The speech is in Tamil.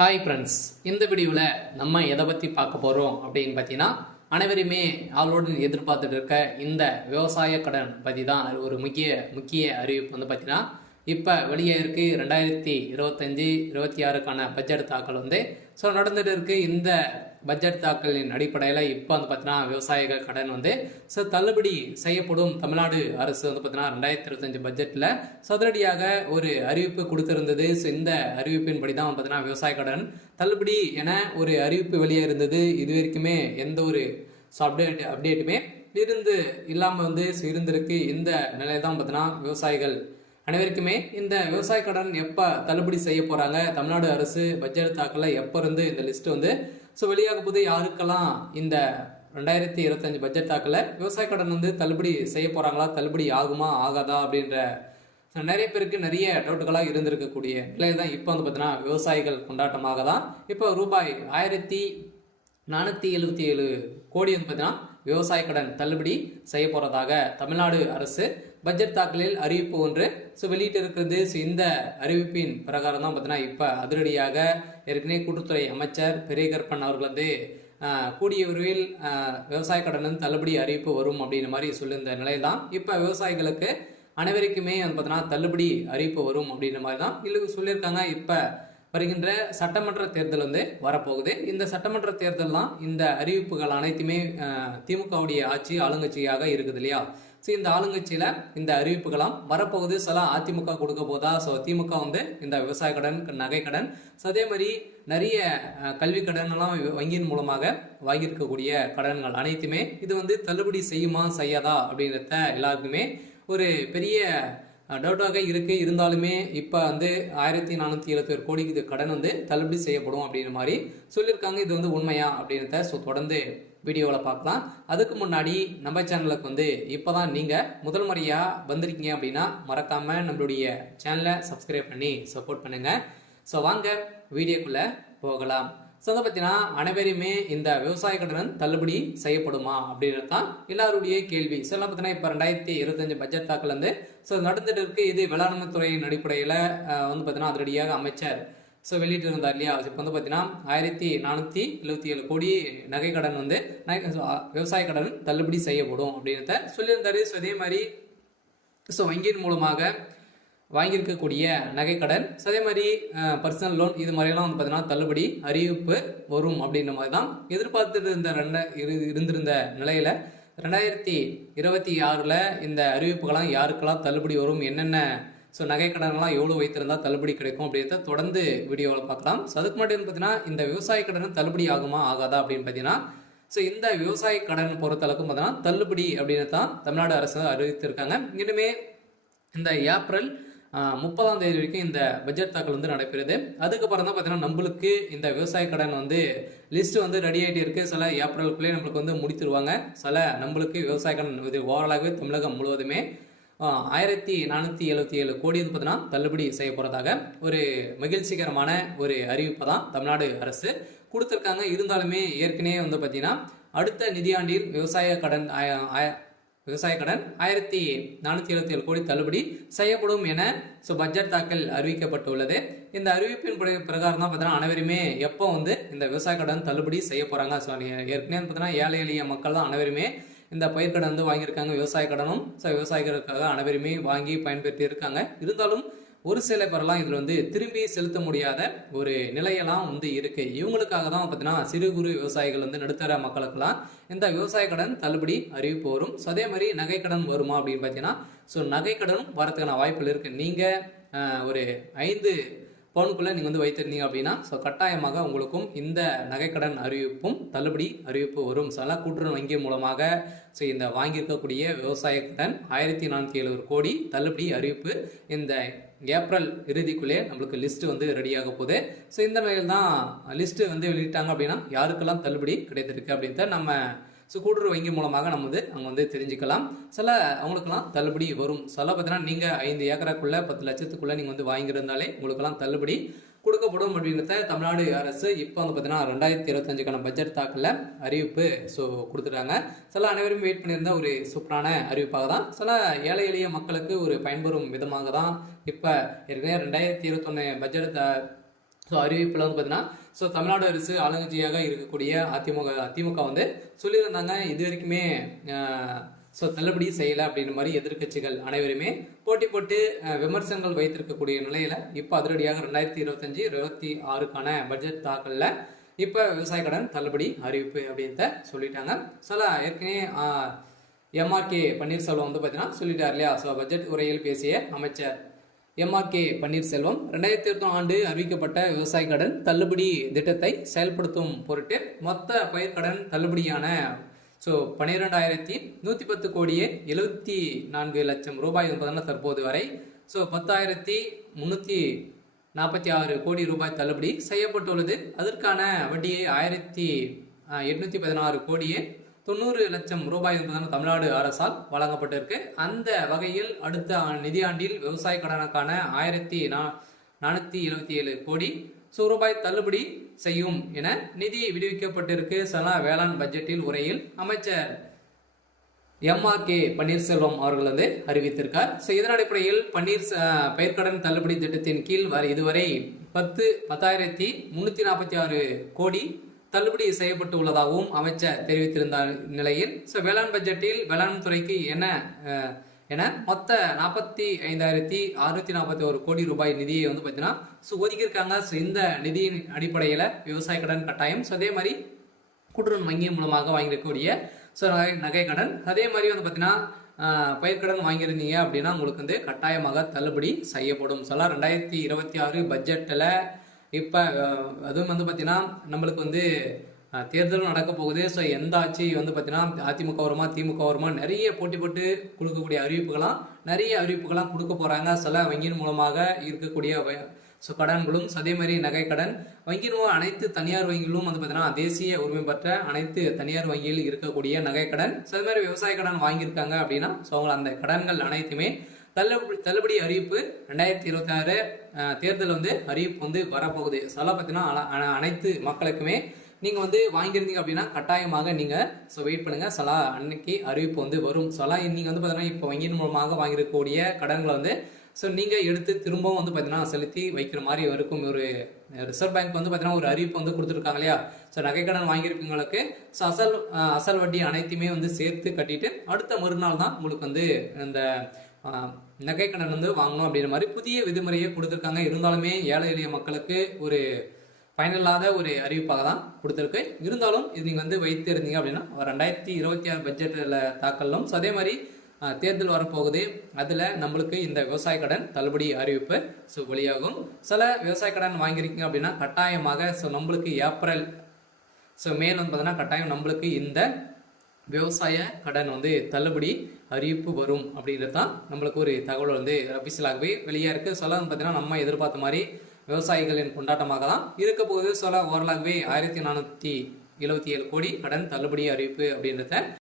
ஹாய் ஃப்ரெண்ட்ஸ், இந்த வீடியோவில் நம்ம எதை பற்றி பார்க்க போகிறோம் அப்படின்னு பார்த்தீங்கன்னா, அனைவருமே ஆளோடு எதிர்பார்த்துட்டு இருக்க இந்த விவசாய கடன் பற்றி தான் ஒரு முக்கிய அறிவிப்பு வந்து பார்த்தீங்கன்னா, இப்போ வெளியே இருக்கு 2025-26க்கான பட்ஜெட் தாக்கல் வந்து நடந்துட்டு இருக்கு. இந்த பட்ஜெட் தாக்கலின் அடிப்படையில் இப்போ வந்து பார்த்தீங்கன்னா விவசாயிகள் கடன் வந்து தள்ளுபடி செய்யப்படும். தமிழ்நாடு அரசு வந்து பார்த்தீங்கன்னா 2025 பட்ஜெட்டில் சதுரடியாக ஒரு அறிவிப்பு கொடுத்திருந்தது. இந்த அறிவிப்பின்படி தான் பார்த்தீங்கன்னா விவசாய கடன் தள்ளுபடி என ஒரு அறிவிப்பு வெளியே இருந்தது. இது வரைக்குமே எந்த ஒரு அப்டேட்டுமே இல்லாமல் வந்து இருந்திருக்கு. இந்த நிலையை தான் பார்த்தீங்கன்னா விவசாயிகள் அனைவருக்குமே இந்த விவசாய கடன் எப்போ தள்ளுபடி செய்ய போகிறாங்க, தமிழ்நாடு அரசு பட்ஜெட் தாக்கல எப்போ இருந்து இந்த லிஸ்ட் வந்து வெளியாக போது யாருக்கெல்லாம் இந்த 2025 பட்ஜெட் தாக்கல விவசாய கடன் வந்து தள்ளுபடி செய்ய போகிறாங்களா, தள்ளுபடி ஆகுமா ஆகாதா அப்படின்ற நிறைய பேருக்கு நிறைய டவுட்டுகளாக இருந்திருக்கக்கூடிய நிலையில் தான் இப்போ வந்து பார்த்தீங்கன்னா விவசாயிகள் கொண்டாட்டமாக தான் இப்போ ரூபாய் 1477 கோடி வந்து பார்த்தீங்கன்னா விவசாய கடன் தள்ளுபடி செய்ய போறதாக தமிழ்நாடு அரசு பட்ஜெட் தாக்கலில் அறிவிப்பு ஒன்று வெளியிட்டு இருக்கிறது. இந்த அறிவிப்பின் பிரகாரம் தான் பார்த்தீங்கன்னா இப்போ அதிரடியாக ஏற்கனவே கூட்டுத்துறை அமைச்சர் பெரியகற்பன் அவர்கள் வந்து கூடிய விரைவில் விவசாய கடன் தள்ளுபடி அறிவிப்பு வரும் அப்படின்ற மாதிரி சொல்லியிருந்த நிலையில் தான் இப்போ விவசாயிகளுக்கு அனைவருக்குமே வந்து பார்த்தீங்கன்னா தள்ளுபடி அறிவிப்பு வரும் அப்படின்ற மாதிரி தான் இல்லை சொல்லியிருக்காங்க. இப்போ வருகின்ற சட்டமன்ற தேர்தல் வந்து வரப்போகுது. இந்த சட்டமன்ற தேர்தல் தான் இந்த அறிவிப்புகள் அனைத்துமே திமுகவுடைய ஆட்சி ஆளுங்கட்சியாக இருக்குது இல்லையா. இந்த ஆளுங்கட்சியில இந்த அறிவிப்புகளாம் வரப்போகுது. சில அதிமுக கொடுக்க போதா, திமுக வந்து இந்த விவசாய கடன், நகை கடன், அதே மாதிரி நிறைய கல்வி கடன் எல்லாம் வங்கியின் மூலமாக வாங்கியிருக்கக்கூடிய கடன்கள் அனைத்துமே இது வந்து தள்ளுபடி செய்யுமா செய்யாதா அப்படின்றத எல்லாருக்குமே ஒரு பெரிய டவுட்டாக இருக்கு. இருந்தாலுமே இப்போ வந்து 1471 கோடிக்கு இது கடன் வந்து தள்ளுபடி செய்யப்படும் அப்படின்ற மாதிரி சொல்லியிருக்காங்க. இது வந்து உண்மையா அப்படின்றத தொடர்ந்து வீடியோவில் பார்க்கலாம். அதுக்கு முன்னாடி நம்ம சேனலுக்கு வந்து இப்போதான் நீங்கள் முதல் முறையாக வந்திருக்கீங்க அப்படின்னா மறக்காமல் நம்மளுடைய சேனலை சப்ஸ்கிரைப் பண்ணி சப்போர்ட் பண்ணுங்க. வாங்க வீடியோக்குள்ளே போகலாம். அதை பார்த்தீங்கன்னா அனைவருமே இந்த விவசாய கடன் தள்ளுபடி செய்யப்படுமா அப்படின்றது தான் எல்லாருடைய கேள்வி. பார்த்தீங்கன்னா இப்போ 2025 பட்ஜெட் தாக்கல் வந்து நடந்துட்டு இருக்கு. இது வேளாண்மை துறையின் அடிப்படையில் வந்து பார்த்தீங்கன்னா அதிரடியாக அமைச்சர் வெளியிட்டு இருந்தார் இல்லையா. இப்போ வந்து பார்த்தீங்கன்னா 1477 கோடி நகை கடன் வந்து விவசாய கடன் தள்ளுபடி செய்யப்படும் அப்படின்றத சொல்லியிருந்தாரு. அதே மாதிரி வங்கியின் மூலமாக வாங்கியிருக்கக்கூடிய நகைக்கடன், அதே மாதிரி பர்சனல் லோன், இது மாதிரிலாம் வந்து பார்த்தீங்கன்னா தள்ளுபடி அறிவிப்பு வரும் அப்படின்ற மாதிரி தான் எதிர்பார்த்துட்டு இருந்திருந்த நிலையில் 2026 இந்த அறிவிப்புகள்லாம் யாருக்கெல்லாம் தள்ளுபடி வரும், என்னென்ன நகைக்கடன்லாம் எவ்வளோ வைத்திருந்தா தள்ளுபடி கிடைக்கும் அப்படின்றத தொடர்ந்து வீடியோவில் பார்க்கலாம். அதுக்கு முன்னாடி பார்த்தீங்கன்னா இந்த விவசாய கடன் தள்ளுபடி ஆகுமா ஆகாதா அப்படின்னு பார்த்தீங்கன்னா இந்த விவசாய கடன் பொறுத்தளவுக்கும் பார்த்தீங்கன்னா தள்ளுபடி அப்படின்னு தான் தமிழ்நாடு அரசு அறிவித்திருக்காங்க. இனிமே இந்த ஏப்ரல் 30ஆம் தேதி வரைக்கும் இந்த பட்ஜெட் தாக்கல் வந்து நடைபெறுது. அதுக்கப்புறம் தான் பார்த்தீங்கன்னா நம்மளுக்கு இந்த விவசாய கடன் வந்து லிஸ்ட் வந்து ரெடி ஆகிட்டு இருக்கு. சில ஏப்ரலுக்குள்ளே நம்மளுக்கு வந்து முடித்துருவாங்க. சில நம்மளுக்கு விவசாய கடன் இது ஓவராலாகவே தமிழகம் முழுவதுமே 1477 கோடி வந்து பார்த்தீங்கன்னா தள்ளுபடி செய்ய போறதாக ஒரு மகிழ்ச்சிகரமான ஒரு அறிவிப்பை தான் தமிழ்நாடு அரசு கொடுத்துருக்காங்க. இருந்தாலுமே ஏற்கனவே வந்து பார்த்தீங்கன்னா அடுத்த நிதியாண்டில் விவசாய கடன் 1477 கோடி தள்ளுபடி செய்யப்படும் என பட்ஜெட் தாக்கல் அறிவிக்கப்பட்டுள்ளது. இந்த அறிவிப்பின் பிரகாரம் தான் பார்த்தீங்கன்னா அனைவருமே எப்போ வந்து இந்த விவசாய கடன் தள்ளுபடி செய்ய போறாங்க. ஏற்கனவே பார்த்தீங்கன்னா ஏழை எளிய மக்கள் தான் அனைவருமே இந்த பயிர்க்கடன் வந்து வாங்கியிருக்காங்க. விவசாய கடனும் விவசாயிகளுக்காக அனைவருமே வாங்கி பயன்பெற்று இருக்காங்க. இருந்தாலும் ஒரு சில பேரெல்லாம் இதில் வந்து திரும்பி செலுத்த முடியாத ஒரு நிலையெல்லாம் வந்து இருக்கு. இவங்களுக்காக தான் பார்த்தீங்கன்னா சிறு குறு விவசாயிகள் வந்து நடுத்தர மக்களுக்கெல்லாம் இந்த விவசாய கடன் தள்ளுபடி அறிவிப்பு வரும். அதே மாதிரி நகை கடன் வருமா அப்படின்னு பார்த்தீங்கன்னா நகை கடனும் வரதுக்கான வாய்ப்புகள் இருக்கு. நீங்கள் ஒரு 5 பவுனுக்குள்ள நீங்கள் வந்து வைத்திருந்தீங்க அப்படின்னா கட்டாயமாக உங்களுக்கும் இந்த நகைக்கடன் அறிவிப்பும் தள்ளுபடி அறிவிப்பு வரும். கூட்டுறவு வங்கி மூலமாக இந்த வாங்கியிருக்கக்கூடிய விவசாய கடன் 1477 கோடி தள்ளுபடி அறிவிப்பு இந்த ஏப்ரல் இறுதிக்குள்ளே நம்மளுக்கு லிஸ்ட் வந்து ரெடியாக போகுது. இந்த நிலையில் தான் லிஸ்ட் வந்து வெளியிட்டாங்க அப்படின்னா யாருக்கெல்லாம் தள்ளுபடி கிடைத்திருக்கு அப்படின்றத நம்ம கூட்டுறவு வங்கி மூலமாக நம்ம வந்து அங்கே வந்து தெரிஞ்சுக்கலாம். அவங்களுக்கெல்லாம் தள்ளுபடி வரும். பார்த்தீங்கன்னா நீங்கள் 5 ஏக்கராக்குள்ள 10 லட்சத்துக்குள்ள நீங்கள் வந்து வாங்கியிருந்தாலே உங்களுக்கெல்லாம் தள்ளுபடி கொடுக்கப்படும் அப்படின்றத தமிழ்நாடு அரசு இப்போ வந்து பார்த்தீங்கன்னா 2025க்கான பட்ஜெட் தாக்கல அறிவிப்பு கொடுத்துட்டாங்க. அனைவரும் வெயிட் பண்ணியிருந்த ஒரு சூப்பரான அறிவிப்பாக தான் ஏழை எளிய மக்களுக்கு ஒரு பயன்பெறும் விதமாக தான் இப்போ ஏற்கனவே 2021 பட்ஜெட் ஸோ அறிவிப்பில் வந்து பார்த்தீங்கன்னா தமிழ்நாடு அரசு ஆளுங்கட்சியாக இருக்கக்கூடிய திமுக வந்து சொல்லியிருந்தாங்க இது வரைக்குமே தள்ளுபடி செய்யலை அப்படின்ற மாதிரி எதிர்கட்சிகள் அனைவருமே போட்டி போட்டு விமர்சனங்கள் வைத்திருக்கக்கூடிய நிலையில இப்போ அதிரடியாக 2025-26க்கான பட்ஜெட் தாக்கல்ல இப்போ விவசாய கடன் தள்ளுபடி அறிவிப்பு அப்படின்றத சொல்லிட்டாங்க. ஏற்கனவே எம்ஆர்கே பன்னீர்செல்வம் வந்து பார்த்தீங்கன்னா சொல்லிட்டார் இல்லையா. பட்ஜெட் உரையில் பேசிய அமைச்சர் எம்ஆர்கே பன்னீர்செல்வம் 2020 ஆண்டு அறிவிக்கப்பட்ட விவசாய கடன் தள்ளுபடி திட்டத்தை செயல்படுத்தும் பொருட்டு மொத்த பயிர்க்கடன் தள்ளுபடியான 12,110 கோடியே 74 லட்சம் ரூபாய் என்பதன தற்போது வரை 10,346 கோடி ரூபாய் தள்ளுபடி செய்யப்பட்டுள்ளது. அதற்கான வட்டியை 1,816 கோடியே 90 லட்சம் ரூபாய் என்பதான தமிழ்நாடு அரசால் வழங்கப்பட்டிருக்கு. அந்த வகையில் அடுத்த நிதியாண்டில் விவசாய கடனுக்கான 1,477 கோடி ரூபாய் தள்ளுபடி செய்யும் என நிதி விடுவிக்கப்பட்டிருக்கு. வேளாண் பட்ஜெட்டில் உரையில் அமைச்சர் எம்ஆர்கே பன்னீர்செல்வம் அவர்கள் வந்து அறிவித்திருக்கார். இதன் அடிப்படையில் பயிர்க்கடன் தள்ளுபடி திட்டத்தின் கீழ் இதுவரை 10,346 கோடி தள்ளுபடி செய்யப்பட்டு உள்ளதாகவும் அமைச்சர் தெரிவித்திருந்த நிலையில் வேளாண் பட்ஜெட்டில் வேளாண் துறைக்கு என மொத்த 45,641 கோடி ரூபாய் நிதியை வந்து பார்த்தீங்கன்னா ஒதுக்கியிருக்காங்க. இந்த நிதியின் அடிப்படையில் விவசாய கடன் கட்டாயம் அதே மாதிரி கூட்டுறவு வங்கி மூலமாக வாங்கியிருக்கக்கூடிய நகை கடன் அதே மாதிரி வந்து பார்த்தீங்கன்னா பயிர்க்கடன் வாங்கியிருந்தீங்க அப்படின்னா உங்களுக்கு வந்து கட்டாயமாக தள்ளுபடி செய்யப்படும். 2026 பட்ஜெட்டில் இப்போ அதுவும் வந்து பார்த்தீங்கன்னா நம்மளுக்கு வந்து தேர்தலும் நடக்க போகுது. எந்த ஆட்சி வந்து பார்த்தீங்கன்னா அதிமுக வருமா திமுக வருமா நிறைய போட்டி போட்டு கொடுக்கக்கூடிய நிறைய அறிவிப்புகளாம் கொடுக்க போகிறாங்க. வங்கியின் மூலமாக இருக்கக்கூடிய கடன்களும் அதே மாதிரி நகை கடன் வங்கியின் அனைத்து தனியார் வங்கிகளும் வந்து பார்த்தீங்கன்னா தேசிய உரிமை பெற்ற அனைத்து தனியார் வங்கியில் இருக்கக்கூடிய நகை கடன் அதே மாதிரி விவசாய கடன் வாங்கியிருக்காங்க அப்படின்னா அந்த கடன்கள் அனைத்துமே தள்ளுபடி அறிவிப்பு 2026 தேர்தல் வந்து அறிவிப்பு வந்து வரப்போகுது. பார்த்தீங்கன்னா அனைத்து மக்களுக்குமே நீங்கள் வந்து வாங்கியிருந்தீங்க அப்படின்னா கட்டாயமாக நீங்கள் வெயிட் பண்ணுங்கள். அன்னைக்கு அறிவிப்பு வந்து வரும். நீங்கள் வந்து பார்த்தீங்கன்னா இப்போ வங்கியின் மூலமாக வாங்கியிருக்கக்கூடிய கடன்களை வந்து நீங்கள் எடுத்து திரும்பவும் வந்து பார்த்தீங்கன்னா செலுத்தி வைக்கிற மாதிரி இருக்கும். ஒரு ரிசர்வ் பேங்க் வந்து பார்த்தீங்கன்னா ஒரு அறிவிப்பு வந்து கொடுத்துருக்காங்க இல்லையா. நகை கடன் வாங்கியிருக்கவங்களுக்கு அசல் வட்டி அனைத்துமே வந்து சேர்த்து கட்டிட்டு அடுத்த மறுநாள் தான் உங்களுக்கு வந்து இந்த நகை கடன் வந்து வாங்கணும் அப்படின்ற மாதிரி புதிய விதிமுறையை கொடுத்துருக்காங்க. இருந்தாலுமே ஏழை எளிய மக்களுக்கு ஒரு பயனில்லாத ஒரு அறிவிப்பாக தான் கொடுத்துருக்கு. இருந்தாலும் இது நீங்கள் வந்து வைத்து இருந்தீங்க அப்படின்னா 2026 பட்ஜெட்டில் தாக்கலும் அதே மாதிரி தேர்தல் வரப்போகுது. அதில் நம்மளுக்கு இந்த விவசாய கடன் தள்ளுபடி அறிவிப்பு வெளியாகும். விவசாய கடன் வாங்கியிருக்கீங்க அப்படின்னா கட்டாயமாக நம்மளுக்கு ஏப்ரல் மேல் வந்து பார்த்தீங்கன்னா கட்டாயம் நம்மளுக்கு இந்த விவசாய கடன் வந்து தள்ளுபடி அறிவிப்பு வரும் அப்படின்றது தான் நம்மளுக்கு ஒரு தகவல் வந்து அபிஷியலாகவே வெளியே இருக்கு. பார்த்தீங்கன்னா நம்ம எதிர்பார்த்த மாதிரி விவசாயிகளின் கொண்டாட்டமாக தான் இருக்க போகுது. ஓரளவுவே 1,477 கோடி கடன் தள்ளுபடி அறிவிப்பு அப்படின்றத